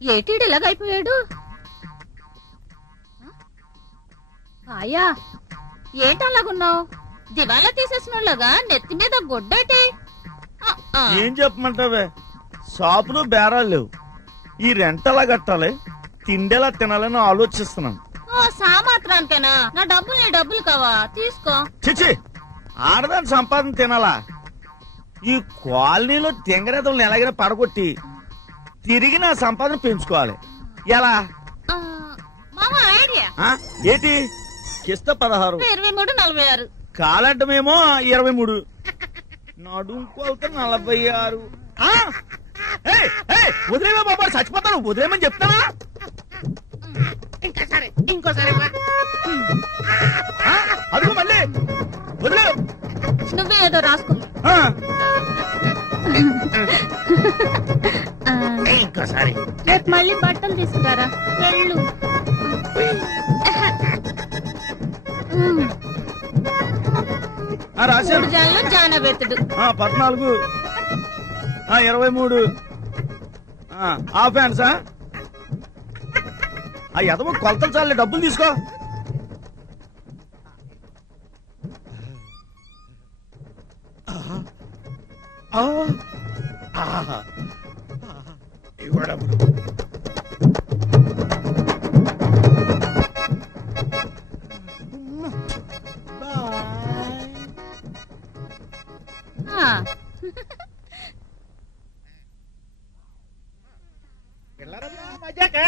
ఏటీడు ఎలాగైపోయాడు? ఆయా ఏంటలాగున్నావు? దివాలా తీసేసినోళ్ళగా నెత్తి మీద గొడ్డటి. ఏం చెప్పమంటావే, షాపులో బేరాలు లేవు. ఈ రెంటలా కట్టాలి, తిండేలా తినాలని ఆలోచిస్తున్నాను. సామాత్రానికేనా? నా డబ్బులు నీ డబ్బులు కావా? తీసుకో. చిచి, ఆడదాని సంపాదన తినాలా? ఈ కాలనీలో తెంగరేతలను ఎలాగైనా పడగొట్టి తిరిగి నా సంపాదన పెంచుకోవాలి. ఎలా? ఏంటి కిస్త 16, 23, 46, కాలడ్డమేమో 23, నడుంకొలత 46. వదిలేవా బాబా, చచ్చిపోతాను. వదిలేమని చెప్తానా? ఇంకోసారి అదిగో మళ్ళీ వదిలే. నువ్వే ఏదో రాసుకున్నా. ఇంకోసారి రేపు మళ్ళీ బట్టలు తీసుకురారా. వెళ్ళు. రాశాను. జానబెత్తుడు 14, 23. ఆ ఫ్యాన్సా? ఆ ఎదవ కొలతలు చాలే, డబ్బులు తీసుకో. మజాకా